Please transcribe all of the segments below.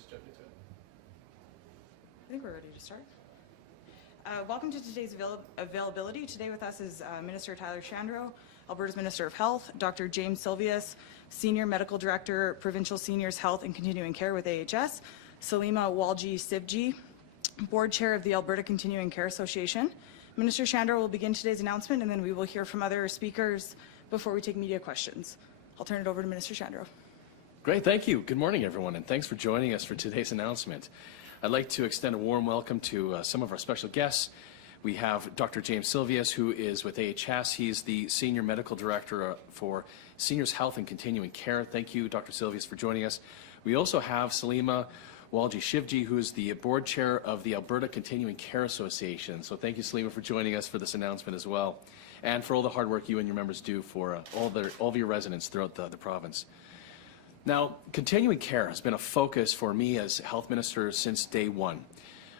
just jump into it? I think we're ready to start. Welcome to today's availability. Today with us is Minister Tyler Shandro, Alberta's Minister of Health, Dr. James Silvius, Senior Medical Director, Provincial Seniors Health and Continuing Care with AHS, Salimah Walji-Shivji, Board Chair of the Alberta Continuing Care Association. Minister Shandro will begin today's announcement, and then we will hear from other speakers before we take media questions. I'll turn it over to Minister Shandro. Great, thank you. Good morning, everyone, and thanks for joining us for today's announcement. I'd like to extend a warm welcome to some of our special guests. We have Dr. James Silvas, who is with AHS. He's the Senior Medical Director for Seniors Health and Continuing Care. Thank you, Dr. Silvas, for joining us. We also have Salimah Walji-Shivji, who is the Board Chair of the Alberta Continuing Care Association. So thank you, Salimah, for joining us for this announcement as well, and for all the hard work you and your members do for all of your residents throughout the province. Now, continuing care has been a focus for me as health minister since day one.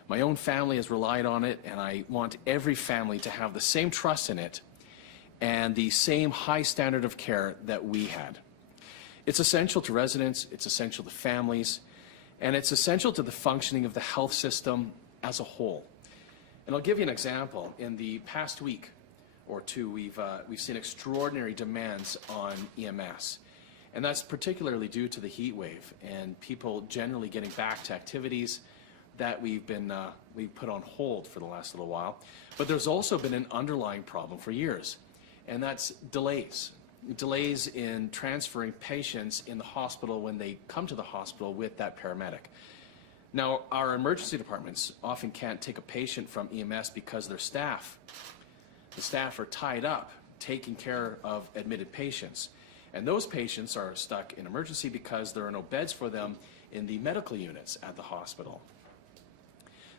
My own family has relied on it, and I want every family to have the same trust in it and the same high standard of care that we had. It's essential to residents, it's essential to families, and it's essential to the functioning of the health system as a whole. And I'll give you an example. In the past week or two, we've seen extraordinary demands on EMS. And that's particularly due to the heat wave and people generally getting back to activities that we've put on hold for the last little while. But there's also been an underlying problem for years, and that's delays. Delays in transferring patients in the hospital when they come to the hospital with that paramedic. Now, our emergency departments often can't take a patient from EMS because the staff are tied up taking care of admitted patients. And those patients are stuck in emergency because there are no beds for them in the medical units at the hospital.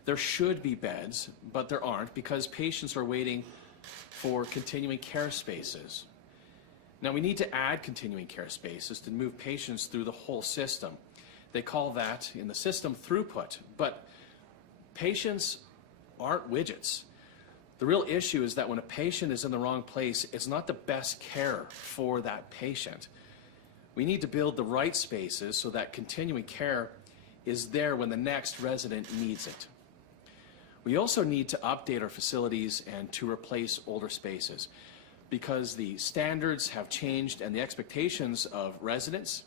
There should be beds, but there aren't because patients are waiting for continuing care spaces. Now, we need to add continuing care spaces to move patients through the whole system. They call that in the system throughput, but patients aren't widgets. The real issue is that when a patient is in the wrong place, it's not the best care for that patient. We need to build the right spaces so that continuing care is there when the next resident needs it. We also need to update our facilities and to replace older spaces because the standards have changed and the expectations of residents,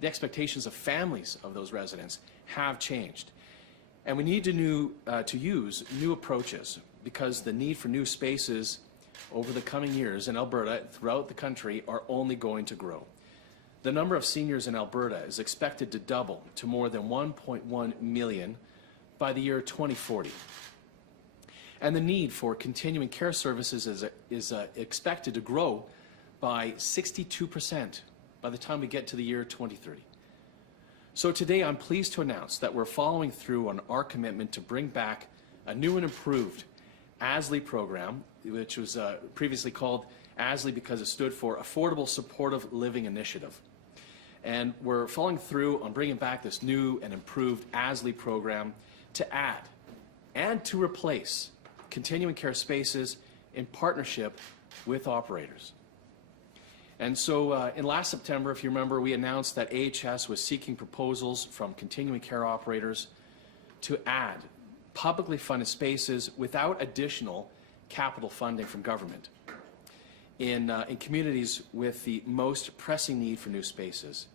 the expectations of families of those residents have changed. And we need to use new approaches because the need for new spaces over the coming years in Alberta throughout the country are only going to grow. The number of seniors in Alberta is expected to double to more than 1.1 million by the year 2040. And the need for continuing care services is expected to grow by 62% by the time we get to the year 2030. So today I'm pleased to announce that we're following through on our commitment to bring back a new and improved ASLI program, which was previously called ASLI because it stood for Affordable Supportive Living Initiative. And we're following through on bringing back this new and improved ASLI program to add and to replace continuing care spaces in partnership with operators. And so in last September, if you remember, we announced that AHS was seeking proposals from continuing care operators to add publicly funded spaces without additional capital funding from government in communities with the most pressing need for new spaces.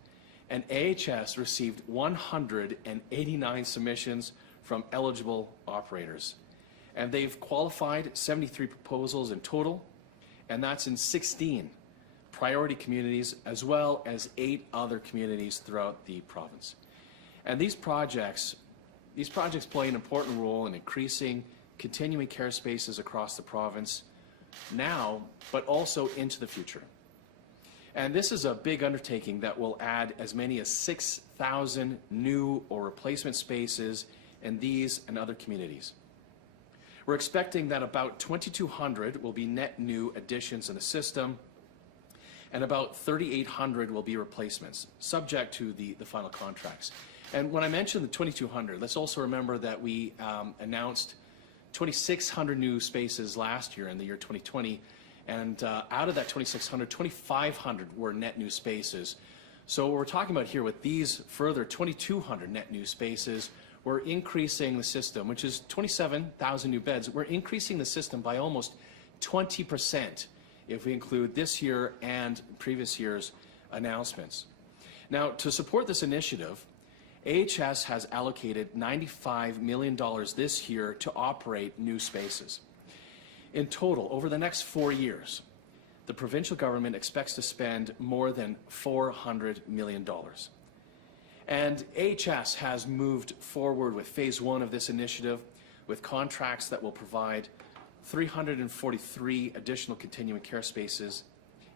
And AHS received 189 submissions from eligible operators. And they've qualified 73 proposals in total, and that's in 16 priority communities as well as 8 other communities throughout the province. And these projects play an important role in increasing continuing care spaces across the province now, but also into the future. And this is a big undertaking that will add as many as 6,000 new or replacement spaces in these and other communities. We're expecting that about 2,200 will be net new additions in the system, and about 3,800 will be replacements, subject to the final contracts. And when I mentioned the 2,200, let's also remember that we announced 2,600 new spaces last year in the year 2020, and out of that 2,600, 2,500 were net new spaces. So what we're talking about here with these further 2,200 net new spaces, we're increasing the system, which is 27,000 new beds. We're increasing the system by almost 20% if we include this year and previous year's announcements. Now, to support this initiative, AHS has allocated $95 million this year to operate new spaces. In total, over the next 4 years, the provincial government expects to spend more than $400 million. And AHS has moved forward with phase 1 of this initiative with contracts that will provide 343 additional continuing care spaces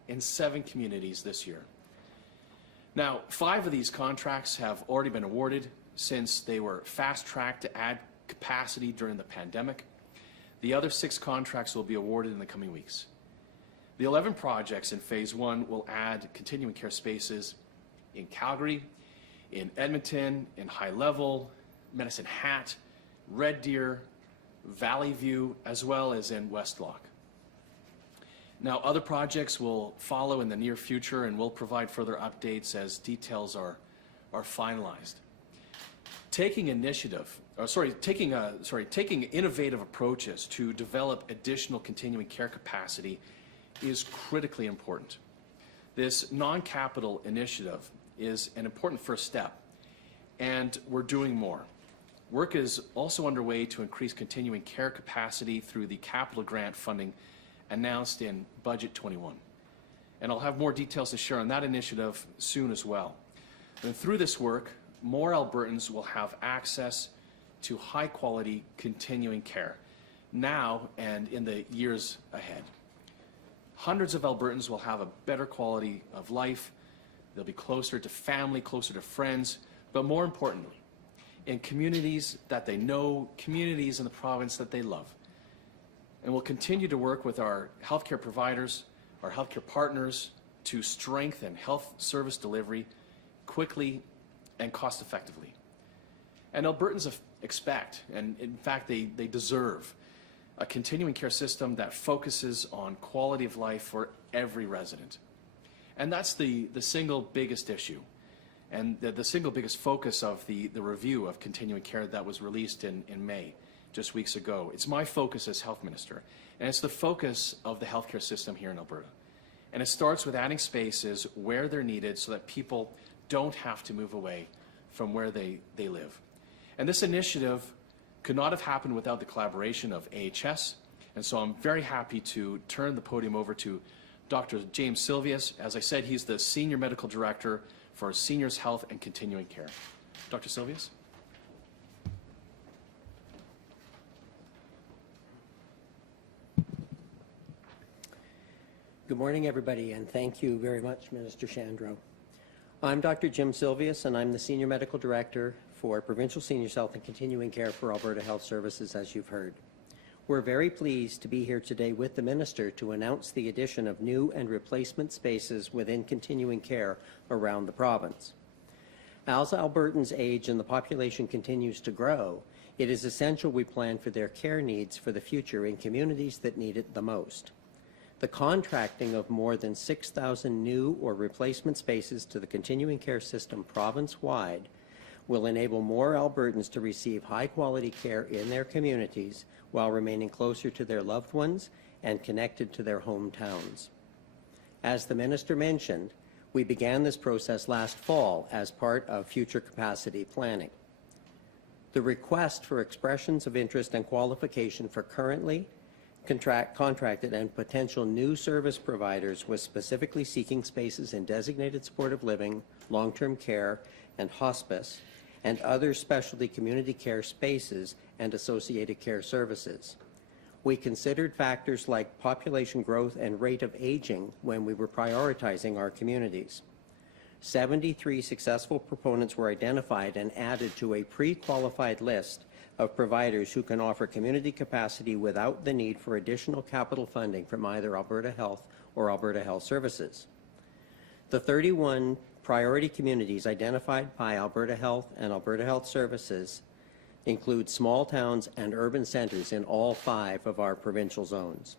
in 7 communities this year. Now, 5 of these contracts have already been awarded since they were fast-tracked to add capacity during the pandemic. The other 6 contracts will be awarded in the coming weeks. The 11 projects in phase 1 will add continuing care spaces in Calgary, in Edmonton, in High Level, Medicine Hat, Red Deer, Valley View, as well as in Westlock. Now, other projects will follow in the near future, and we'll provide further updates as details are finalized. Taking innovative approaches to develop additional continuing care capacity is critically important. This non-capital initiative is an important first step, and we're doing more. Work is also underway to increase continuing care capacity through the capital grant funding announced in Budget 21. And I'll have more details to share on that initiative soon as well. And through this work, more Albertans will have access to high-quality continuing care now and in the years ahead. Hundreds of Albertans will have a better quality of life. They'll be closer to family, closer to friends, but more importantly, in communities that they know, communities in the province that they love. And we'll continue to work with our healthcare providers, our healthcare partners, to strengthen health service delivery quickly and cost effectively. And Albertans expect, and in fact they deserve, a continuing care system that focuses on quality of life for every resident. And that's the single biggest issue, and the single biggest focus of the review of continuing care that was released in May, just weeks ago. It's my focus as health minister, and it's the focus of the healthcare system here in Alberta. And it starts with adding spaces where they're needed so that people don't have to move away from where they live. And this initiative could not have happened without the collaboration of AHS, and so I'm very happy to turn the podium over to Dr. James Silvius. As I said, he's the Senior Medical Director for Seniors Health and Continuing Care. Dr. Silvius? Good morning, everybody, and thank you very much, Minister Shandro. I'm Dr. Jim Silvius, and I'm the Senior Medical Director for Provincial Seniors Health and Continuing Care for Alberta Health Services, as you've heard. We're very pleased to be here today with the Minister to announce the addition of new and replacement spaces within continuing care around the province. As Albertans age and the population continues to grow, it is essential we plan for their care needs for the future in communities that need it the most. The contracting of more than 6,000 new or replacement spaces to the continuing care system province-wide will enable more Albertans to receive high-quality care in their communities while remaining closer to their loved ones and connected to their hometowns. As the Minister mentioned, we began this process last fall as part of future capacity planning. The request for expressions of interest and qualification for currently contracted and potential new service providers was specifically seeking spaces in designated supportive living, long-term care, and hospice, and other specialty community care spaces and associated care services. We considered factors like population growth and rate of aging when we were prioritizing our communities. 73 successful proponents were identified and added to a pre-qualified list of providers who can offer community capacity without the need for additional capital funding from either Alberta Health or Alberta Health Services. The 31 priority communities identified by Alberta Health and Alberta Health Services include small towns and urban centres in all 5 of our provincial zones.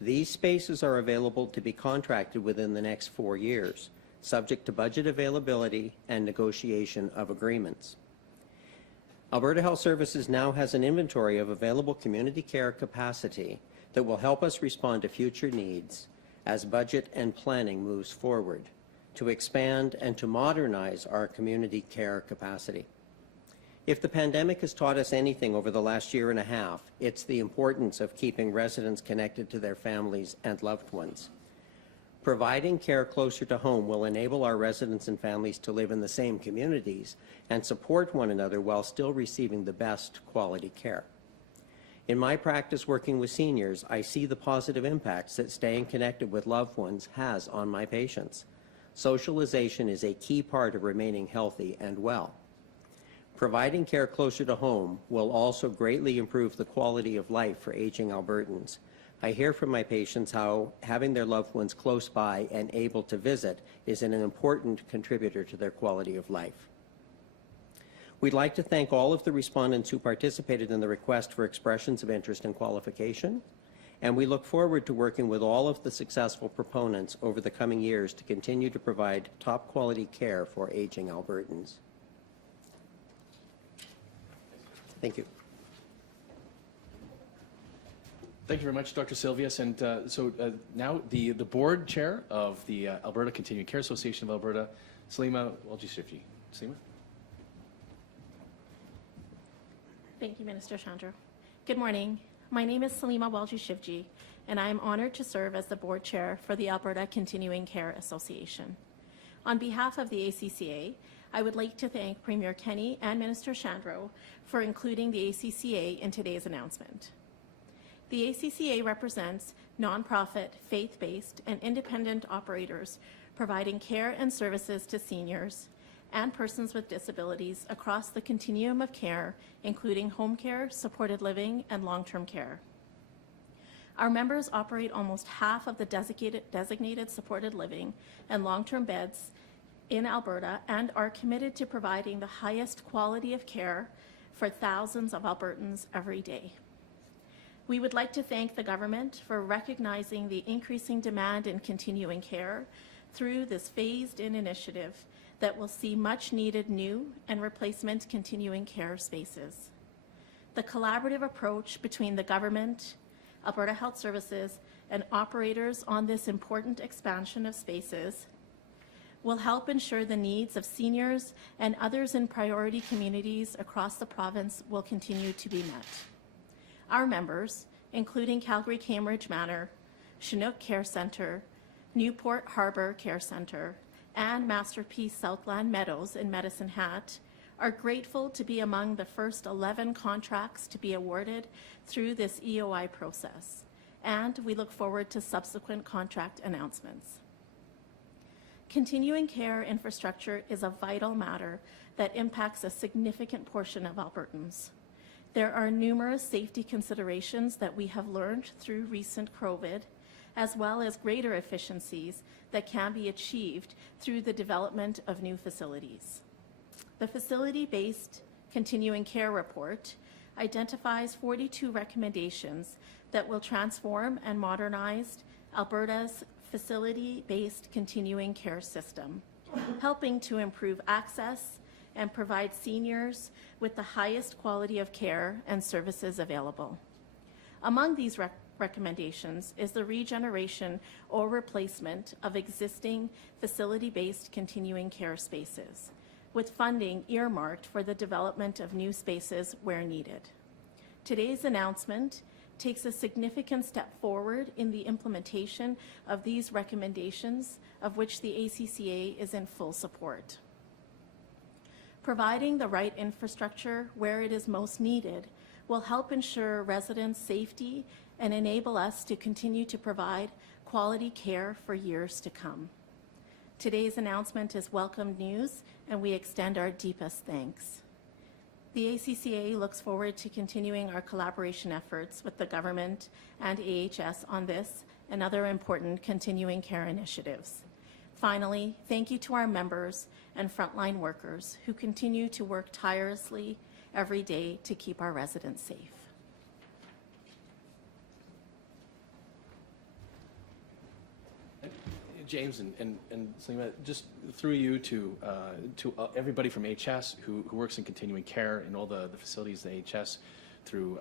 These spaces are available to be contracted within the next 4 years, subject to budget availability and negotiation of agreements. Alberta Health Services now has an inventory of available community care capacity that will help us respond to future needs as budget and planning moves forward, to expand and to modernize our community care capacity. If the pandemic has taught us anything over the last year and a half, it's the importance of keeping residents connected to their families and loved ones. Providing care closer to home will enable our residents and families to live in the same communities and support one another while still receiving the best quality care. In my practice working with seniors, I see the positive impacts that staying connected with loved ones has on my patients. Socialization is a key part of remaining healthy and well. Providing care closer to home will also greatly improve the quality of life for aging Albertans. I hear from my patients how having their loved ones close by and able to visit is an important contributor to their quality of life. We'd like to thank all of the respondents who participated in the request for expressions of interest and qualification, and we look forward to working with all of the successful proponents over the coming years to continue to provide top quality care for aging Albertans. Thank you. Thank you very much, Dr. Silvius. And now the board chair of the Alberta Continuing Care Association of Alberta, Salimah Walji-Shivji. Salimah? Thank you, Minister Shandro. Good morning. My name is Salimah Walji-Shivji, and I am honored to serve as the board chair for the Alberta Continuing Care Association. On behalf of the ACCA, I would like to thank Premier Kenney and Minister Shandro for including the ACCA in today's announcement. The ACCA represents nonprofit, faith-based, and independent operators providing care and services to seniors and persons with disabilities across the continuum of care, including home care, supported living, and long-term care. Our members operate almost half of the designated supported living and long-term beds in Alberta and are committed to providing the highest quality of care for thousands of Albertans every day. We would like to thank the government for recognizing the increasing demand in continuing care through this phased-in initiative that will see much needed new and replacement continuing care spaces. The collaborative approach between the government, Alberta Health Services, and operators on this important expansion of spaces will help ensure the needs of seniors and others in priority communities across the province will continue to be met. Our members, including Calgary-Cambridge Manor, Chinook Care Centre, Newport Harbour Care Centre, and Masterpiece Southland Meadows in Medicine Hat, are grateful to be among the first 11 contracts to be awarded through this EOI process, and we look forward to subsequent contract announcements. Continuing care infrastructure is a vital matter that impacts a significant portion of Albertans. There are numerous safety considerations that we have learned through recent COVID, as well as greater efficiencies that can be achieved through the development of new facilities. The facility-based continuing care report identifies 42 recommendations that will transform and modernize Alberta's facility-based continuing care system, helping to improve access and provide seniors with the highest quality of care and services available. Among these recommendations is the regeneration or replacement of existing facility-based continuing care spaces, with funding earmarked for the development of new spaces where needed. Today's announcement takes a significant step forward in the implementation of these recommendations, of which the ACCA is in full support. Providing the right infrastructure where it is most needed will help ensure residents' safety and enable us to continue to provide quality care for years to come. Today's announcement is welcome news, and we extend our deepest thanks. The ACCA looks forward to continuing our collaboration efforts with the government and AHS on this and other important continuing care initiatives. Finally, thank you to our members and frontline workers who continue to work tirelessly every day to keep our residents safe. James and Salimah, just through you to everybody from HS who works in continuing care in all the facilities, the HS, through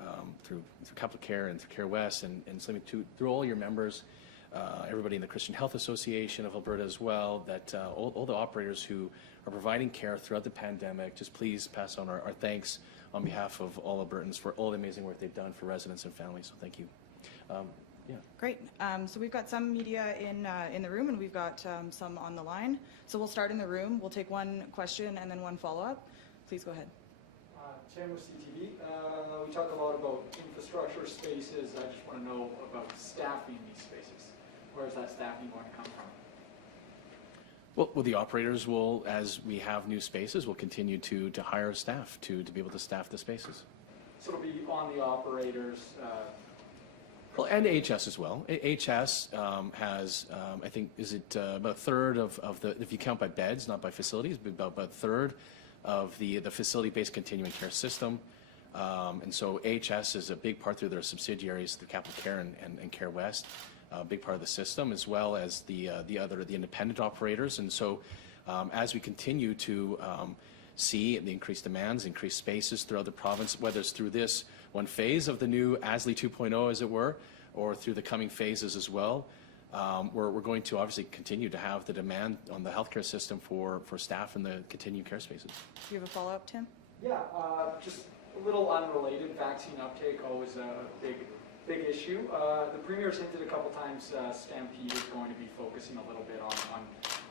Capital Care and through Care West, and Salimah, through all your members, everybody in the Christian Health Association of Alberta as well, that all the operators who are providing care throughout the pandemic, just please pass on our thanks on behalf of all Albertans for all the amazing work they've done for residents and families. So thank you. Yeah. Great. So we've got some media in the room, and we've got some on the line. So we'll start in the room. We'll take one question and then one follow-up. Please go ahead. Tim with CTV. We talk a lot about infrastructure spaces. I just want to know about staffing in these spaces. Where is that staffing going to come from? Well, the operators will, as we have new spaces, will continue to hire staff to be able to staff the spaces. So it'll be on the operators. Well, and HS as well. HS has, I think, is it about a third of the, if you count by beds, not by facilities, but about a third of the facility-based continuing care system. And so HS is a big part through their subsidiaries, the Capital Care and Care West, a big part of the system, as well as the independent operators. And so as we continue to see the increased demands, increased spaces throughout the province, whether it's through this one phase of the new ASLE 2.0, as it were, or through the coming phases as well, we're going to obviously continue to have the demand on the healthcare system for staff in the continuing care spaces. Do you have a follow-up, Tim? Yeah, just a little unrelated. Vaccine uptake, always a big issue. The Premier's hinted a couple times Stampede is going to be focusing a little bit on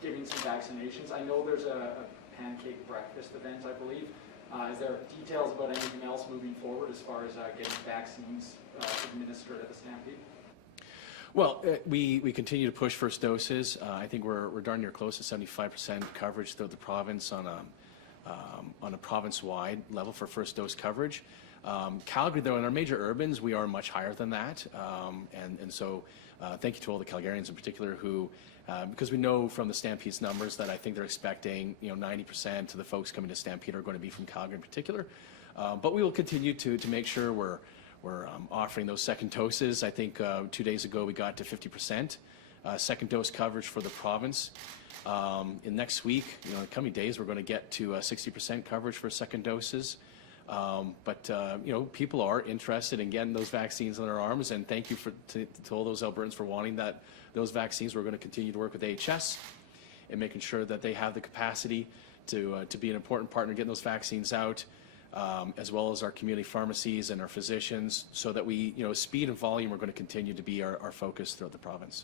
giving some vaccinations. I know there's a pancake breakfast event, I believe. Is there details about anything else moving forward as far as getting vaccines administered at the Stampede? Well, we continue to push first doses. I think we're darn near close to 75% coverage throughout the province on a province-wide level for first dose coverage. Calgary, though, in our major urbans, we are much higher than that. And so thank you to all the Calgarians in particular who, because we know from the Stampede's numbers that I think they're expecting 90% of the folks coming to Stampede are going to be from Calgary in particular. But we will continue to make sure we're offering those second doses. I think 2 days ago we got to 50% second dose coverage for the province. In next week, in the coming days, we're going to get to 60% coverage for second doses. But people are interested in getting those vaccines in their arms, and thank you to all those Albertans for wanting those vaccines. We're going to continue to work with HS and making sure that they have the capacity to be an important partner getting those vaccines out, as well as our community pharmacies and our physicians, so that we, speed and volume are going to continue to be our focus throughout the province.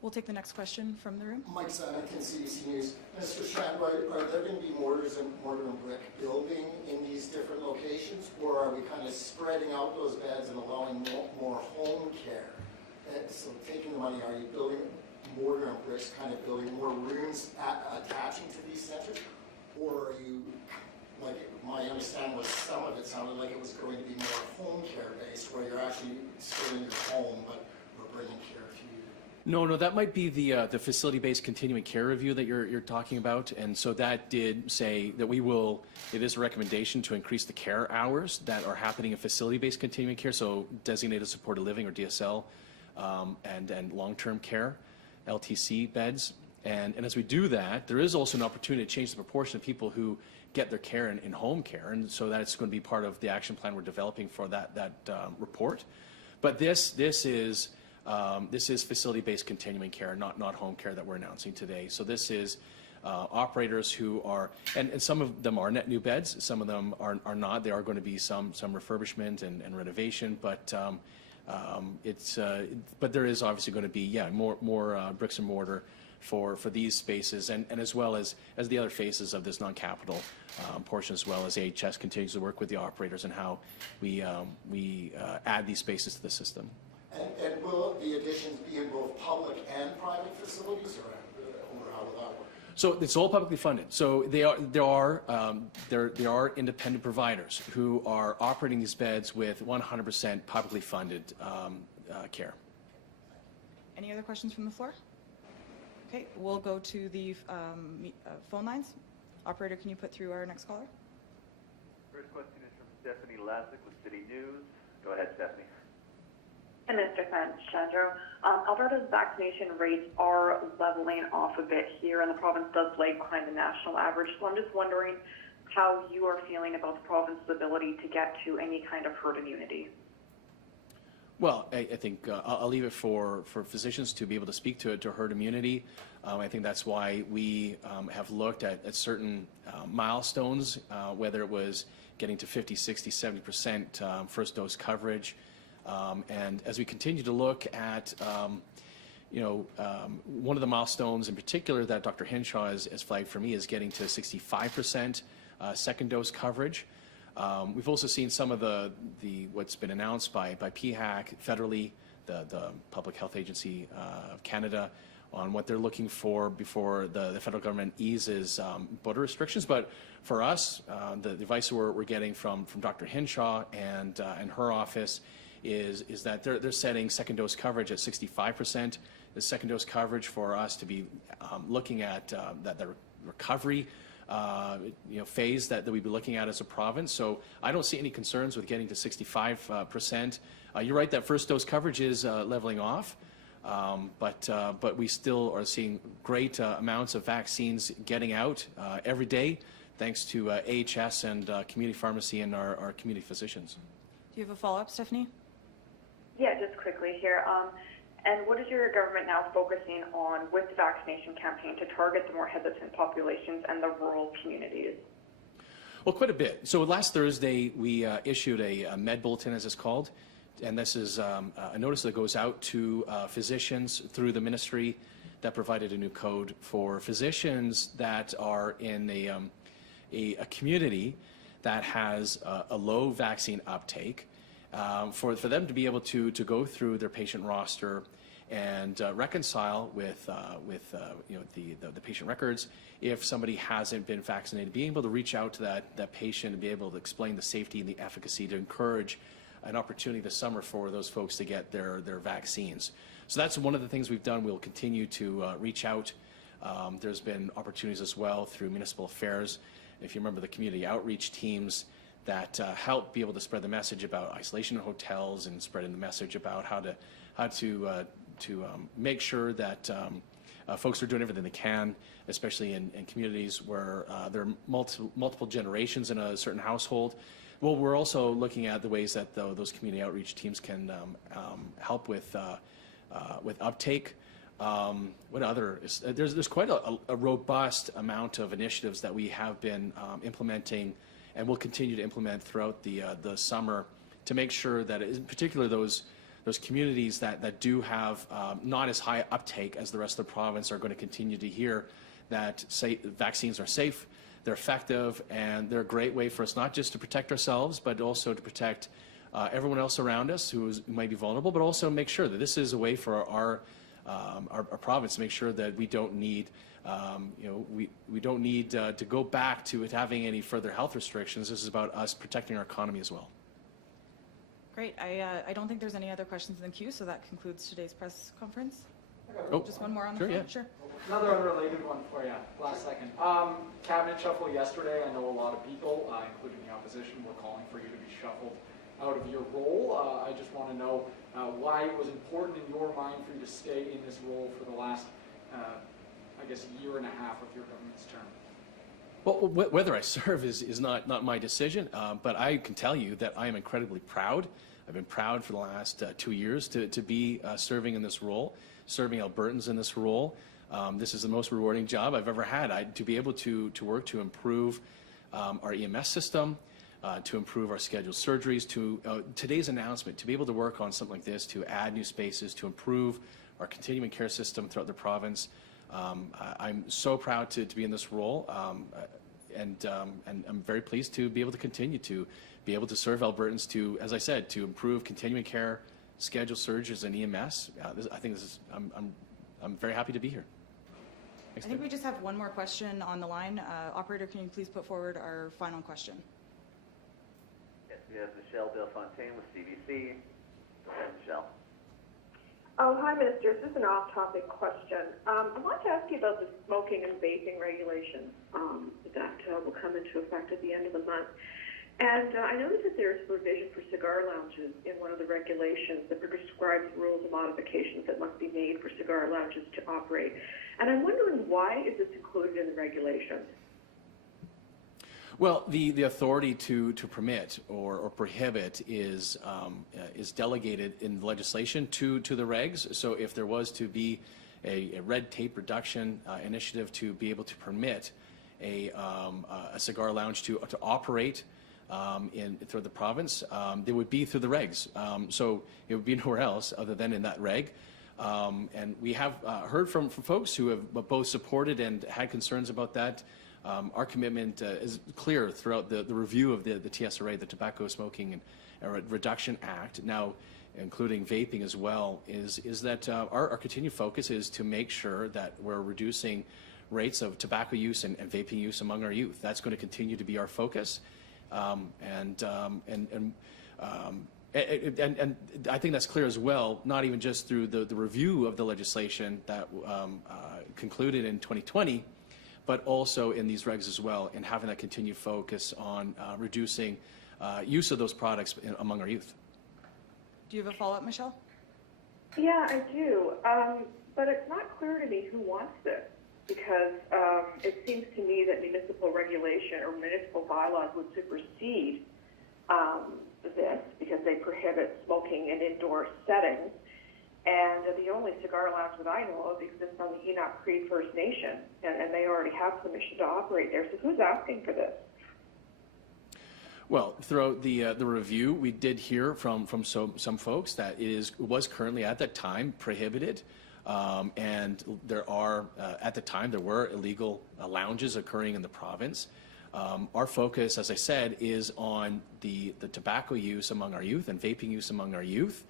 We'll take the next question from the room. Mike Sanakin, CBC News. Mr. Shandro, are there going to be mortar and brick building in these different locations, or are we kind of spreading out those beds and allowing more home care? So taking the money, are you building mortar and bricks, kind of building more rooms attaching to these centers, or are you, like my understanding was some of it sounded like it was going to be more home care based, where you're actually still in your home, but we're bringing care to you? No, that might be the facility-based continuing care review that you're talking about, and so that did say that it is a recommendation to increase the care hours that are happening in facility-based continuing care, so designated supported living or DSL, and long-term care, LTC beds, and as we do that, there is also an opportunity to change the proportion of people who get their care in home care, and so that's going to be part of the action plan we're developing for that report. But this is facility-based continuing care, not home care that we're announcing today. So this is operators who are, and some of them are net new beds, some of them are not. There are going to be some refurbishment and renovation, but but there is obviously going to be more bricks and mortar for these spaces, and as well as the other phases of this non-capital portion, as well as AHS continues to work with the operators and how we add these spaces to the system. And will the additions be in both public and private facilities, or how will that work? So it's all publicly funded. So there are independent providers who are operating these beds with 100% publicly funded care. Any other questions from the floor? Okay, we'll go to the phone lines. Operator, can you put through our next caller? First question is from Stephanie Lassick with City News. Go ahead, Stephanie. Hey, Mr. Shandro. Alberta's vaccination rates are leveling off a bit here, and the province does lag behind the national average. So I'm just wondering how you are feeling about the province's ability to get to any kind of herd immunity. Well, I think I'll leave it for physicians to be able to speak to herd immunity. I think that's why we have looked at certain milestones, whether it was getting to 50, 60, 70% first dose coverage. And as we continue to look at, one of the milestones in particular that Dr. Henshaw has flagged for me is getting to 65% second dose coverage. We've also seen some of the what's been announced by PHAC federally, the Public Health Agency of Canada, on what they're looking for before the federal government eases border restrictions. But for us, the advice we're getting from Dr. Henshaw and her office is that they're setting second dose coverage at 65%. The second dose coverage for us to be looking at the recovery phase that we'd be looking at as a province. So I don't see any concerns with getting to 65%. You're right that first dose coverage is leveling off, but we still are seeing great amounts of vaccines getting out every day, thanks to AHS and community pharmacy and our community physicians. Do you have a follow-up, Stephanie? Yeah, just quickly here. And what is your government now focusing on with the vaccination campaign to target the more hesitant populations and the rural communities? Well, quite a bit. So last Thursday, we issued a med bulletin, as it's called, and this is a notice that goes out to physicians through the ministry that provided a new code for physicians that are in a community that has a low vaccine uptake. For them to be able to go through their patient roster and reconcile with the patient records if somebody hasn't been vaccinated, being able to reach out to that patient and be able to explain the safety and the efficacy to encourage an opportunity this summer for those folks to get their vaccines. So that's one of the things we've done. We'll continue to reach out. There's been opportunities as well through municipal affairs. If you remember the community outreach teams that help be able to spread the message about isolation in hotels and spreading the message about how to make sure that folks are doing everything they can, especially in communities where there are multiple generations in a certain household. Well, we're also looking at the ways that those community outreach teams can help with uptake. What other? There's quite a robust amount of initiatives that we have been implementing and will continue to implement throughout the summer to make sure that, in particular, those communities that do have not as high uptake as the rest of the province are going to continue to hear that vaccines are safe, they're effective, and they're a great way for us not just to protect ourselves, but also to protect everyone else around us who might be vulnerable, but also make sure that this is a way for our province to make sure that we don't need we don't need to go back to it having any further health restrictions. This is about us protecting our economy as well. Great. I don't think there's any other questions in the queue, so that concludes today's press conference. Oh, Just one more on the sure, phone? yeah. Sure. Another unrelated one for you, last second. Cabinet shuffle yesterday. I know a lot of people, including the opposition, were calling for you to be shuffled out of your role. I just want to know why it was important in your mind for you to stay in this role for the last, I guess, year and a half of your government's term. Well, whether I serve is not my decision, but I can tell you that I am incredibly proud. I've been proud for the last 2 years to be serving in this role, serving Albertans in this role. This is the most rewarding job I've ever had. To be able to work to improve our EMS system, to improve our scheduled surgeries, to today's announcement, to be able to work on something like this, to add new spaces, to improve our continuing care system throughout the province. I'm so proud to be in this role, and I'm very pleased to be able to continue to be able to serve Albertans to, as I said, to improve continuing care, scheduled surgeries, and EMS. I think this is, I'm very happy to be here. Thanks, I think Dave. we just have one more question on the line. Operator, can you please put forward our final question? Yes, we have Michelle Delfontaine with CBC. Go ahead, Michelle. Oh, hi, Minister. This is an off-topic question. I want to ask you about the smoking and vaping regulations that will come into effect at the end of the month. And I noticed that there's provision for cigar lounges in one of the regulations that prescribes rules and modifications that must be made for cigar lounges to operate. And I'm wondering, why is this included in the regulations? Well, the authority to permit or prohibit is delegated in the legislation to the regs. So if there was to be a red tape reduction initiative to be able to permit a cigar lounge to operate through the province, they would be through the regs. So it would be nowhere else other than in that reg. And we have heard from folks who have both supported and had concerns about that. Our commitment is clear throughout the review of the TSRA, the Tobacco Smoking and Reduction Act, now including vaping as well, is that our continued focus is to make sure that we're reducing rates of tobacco use and vaping use among our youth. That's going to continue to be our focus. And I think that's clear as well, not even just through the review of the legislation that concluded in 2020, but also in these regs as well, and having that continued focus on reducing use of those products among our youth. Do you have a follow-up, Michelle? Yeah, I do. But it's not clear to me who wants this, because it seems to me that municipal regulation or municipal bylaws would supersede this, because they prohibit smoking in indoor settings. And the only cigar lounge that I know of exists on the Enoch Cree First Nation, and they already have permission to operate there. So who's asking for this? Well, throughout the review, we did hear from some folks that it was currently at that time prohibited, and there are at the time there were illegal lounges occurring in the province. Our focus, as I said, is on the tobacco use among our youth and vaping use among our youth.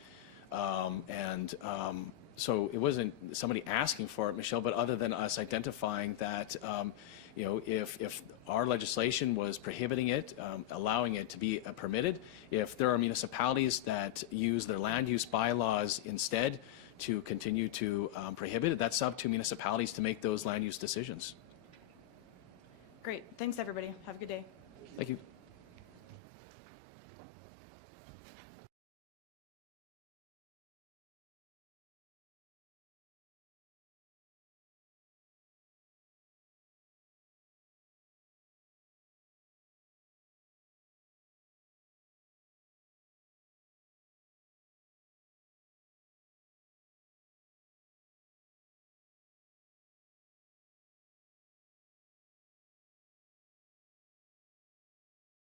So it wasn't somebody asking for it, Michelle, but other than us identifying that, if our legislation was prohibiting it, allowing it to be permitted, if there are municipalities that use their land use bylaws instead to continue to prohibit it, that's up to municipalities to make those land use decisions. Great. Thanks, everybody. Have a good day. Thank you.